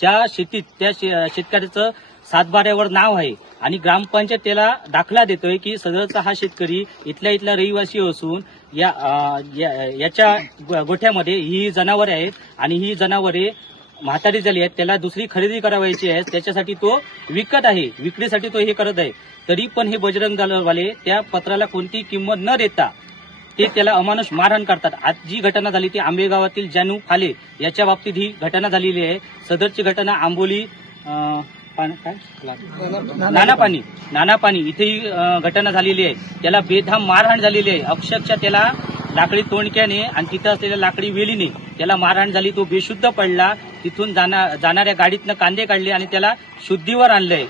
ज्या शेतीत त्या शेतकऱ्याचं सातबाऱ्यावर नाव आहे आणि ग्रामपंचायत त्याला दाखला देतोय की सदरचा हा शेतकरी इथला रहिवासी असून याच्या गोठ्यामध्ये ही जनावरे आहेत आणि ही जनावरे म्हातारी झाली आहेत, त्याला दुसरी खरेदी करावायची आहे, त्याच्यासाठी तो विकत आहे, विक्रीसाठी तो हे करत आहे. तरी पण हे बजरंग दलवाले त्या पत्राला कोणती किंमत न देता ते त्याला अमानुष मारहाण करतात. आज जी घटना झाली ती आंबेगावातील जानू फाले याच्या बाबतीत ही घटना झालेली आहे. सदरची घटना आंबोली नानापानी इथे ही घटना झालेली आहे. त्याला बेधाम मारहाण झालेली आहे. अक्षरशः त्याला लाकडी तोंडक्याने आणि तिथं असलेल्या लाकडी वेलीने त्याला मारहाण झाली. तो बेशुद्ध पडला. तिथून जाणाऱ्या गाडीतनं कांदे काढले आणि त्याला शुद्धीवर आणलंय.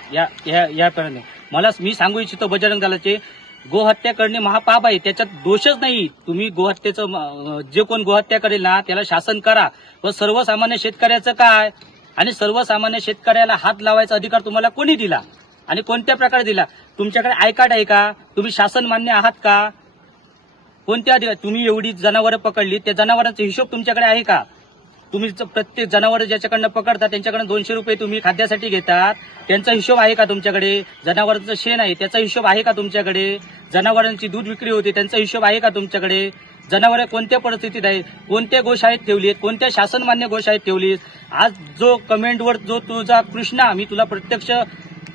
याप्रमाणे मी सांगू इच्छितो बजरंग दलाचे गोहत्या करणे महापाप आहे, त्याच्यात दोषच नाही. तुम्ही गोहत्येचं जे कोण गोहत्या करेल ना त्याला शासन करा, पण सर्वसामान्य शेतकऱ्याचं काय आणि सर्वसामान्य शेतकऱ्याला हात लावायचा अधिकार तुम्हाला कोणी दिला आणि कोणत्या प्रकारे दिला? तुमच्याकडे आय कार्ड आहे का? तुम्ही शासन मान्य आहात का? कोणत्या तुम्ही एवढी जनावरं पकडली त्या जनावरांचा हिशोब तुमच्याकडे आहे का? तुम्ही प्रत्येक जनावर ज्याच्याकडनं पकडता त्यांच्याकडनं 200 रुपये तुम्ही खाद्यासाठी घेतात, त्यांचा हिशोब आहे का तुमच्याकडे? जनावरांचं शेण आहे त्याचा हिशोब आहे का तुमच्याकडे? जनावरांची दूध विक्री होते त्यांचा हिशोब आहे का तुमच्याकडे? जनावरे कोणत्या परिस्थितीत आहेत, कोणत्या गोशाळेत ठेवली आहेत, कोणत्या शासनमान्य गोशाळेत ठेवलीत? आज जो कमेंटवर जो तुझा कृष्णा, मी तुला प्रत्यक्ष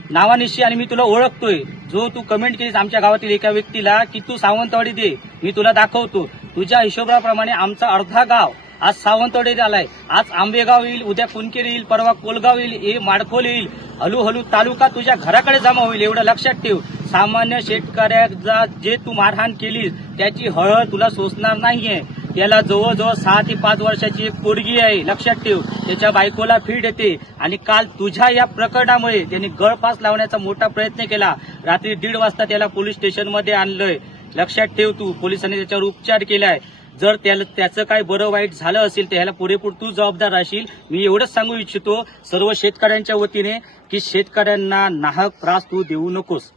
नावानिशी आणि मी तुला ओळखतोय, जो तू कमेंट केलीस आमच्या गावातील एका व्यक्तीला की तू सावंतवाडी दे, मी तुला दाखवतो. तुझ्या हिशोबाप्रमाणे आमचा अर्धा गाव आज सावंतवाडीत आलाय. आज आंबेगाव येईल, उद्या कुणकेरी येईल, परवा कोलगाव येईल, माडखोल येईल, हळूहळू तालुका तुझ्या घराकडे जमा होईल. एवढं लक्षात ठेव. सामान्य शेतकऱ्याला जे तू मारहाण केलीस त्याची हळ तुला सोसणार नाहीये. त्याला जवळजवळ 6 ते 5 वर्षाची एक पोरगी आहे, लक्षात ठेव. त्याच्या बायकोला फीड येते आणि काल तुझ्या या प्रकरणामुळे त्यांनी गळफास लावण्याचा मोठा प्रयत्न केला. रात्री 1:30 वाजता त्याला पोलीस स्टेशनमध्ये आणलंय. लक्षात ठेव, तू पोलिसांनी त्याच्यावर उपचार केलाय. जर त्याचं काय बरं वाईट झालं असेल तर ह्याला पुरेपूर तू जबाबदार राहशील. मी एवढंच सांगू इच्छितो सर्व शेतकऱ्यांच्या वतीने की शेतकऱ्यांना नाहक त्रास तू देऊ नकोस.